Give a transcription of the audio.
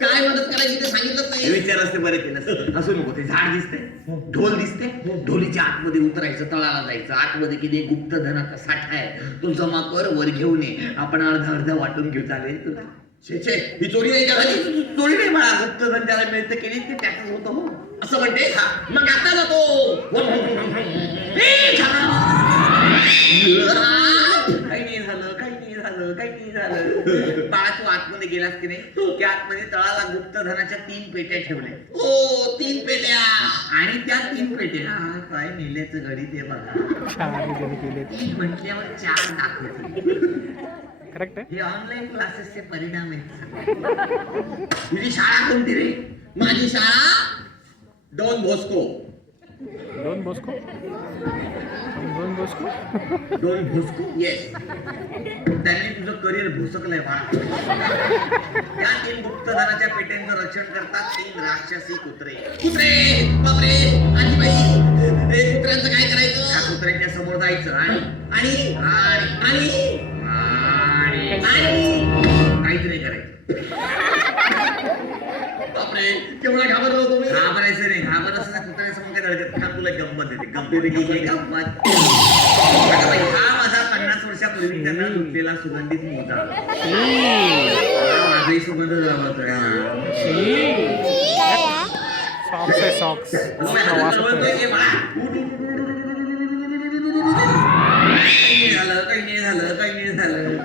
काय मदत करायची ते सांगितलं नाही. विचार असते बरे केलं. असू नको. ते झाड दिसते, ढोल दिसते, ढोलीच्या आतमध्ये उतरायचं, तळाला जायचं. आतमध्ये किती गुप्तधनाचा साठा आहे तो जमा कर, वर घेऊन ये. आपण अर्धा अर्धा वाटून घेऊ. चालेल तुला? छे ही चोरी नाही का? चोरी नाही मला. गुप्तधन ज्याला मिळतं केली ते त्याच होतं. हो असं म्हणते. मग आता जातो. काही नाही झालं, काही नाही झालं, काही नाही झालं. बाळा तू आतमध्ये गेलास की नाही? त्या आतमध्ये तळाला गुप्तधनाच्या 3 पेट्या ठेवल्या. हो 3 पेट्या. आणि त्या 3 पेट्या काय नेल्याचं घडी ते बघा. 3 म्हटल्यावर 4 दाखवते. करेक्ट आहे. हे ऑनलाईन क्लासेसचे परिणाम आहेत. तुझी शाळा कोणती रे? माझी शाळा Don Bosco. Don Bosco. Don Bosco. Don Bosco. Yes. त्यांनी तुझं करिअर भुसकलंय बाळा. त्या 3 गुप्तधनाच्या पेट्यांचं रक्षण करतात 3 राक्षसी कुत्रे. कुत्रे. बापरे. आजीबाई. ए कुत्र्यांचं काय करायचं? त्या कुत्र्यांच्या समोर जायचं आणि आणि आणि आणि काहीच नाही करायचं. बापरे केवढा घाबरलो होतो मी. घाबरायचं नाही. घाबरत त्या कुत्र्यासमोर काय धडकत का? तुला गंमत येते. गंमत. अगं बाई, हा माझा 50 वर्षापूर्वी त्यांना लुटलेला सुगंधित मोजा. माझाही सुगंध जावतोय. सॉक्स आहे सॉक्स. काही नाही झालं, काही नाही झालं, काही नाही झालं.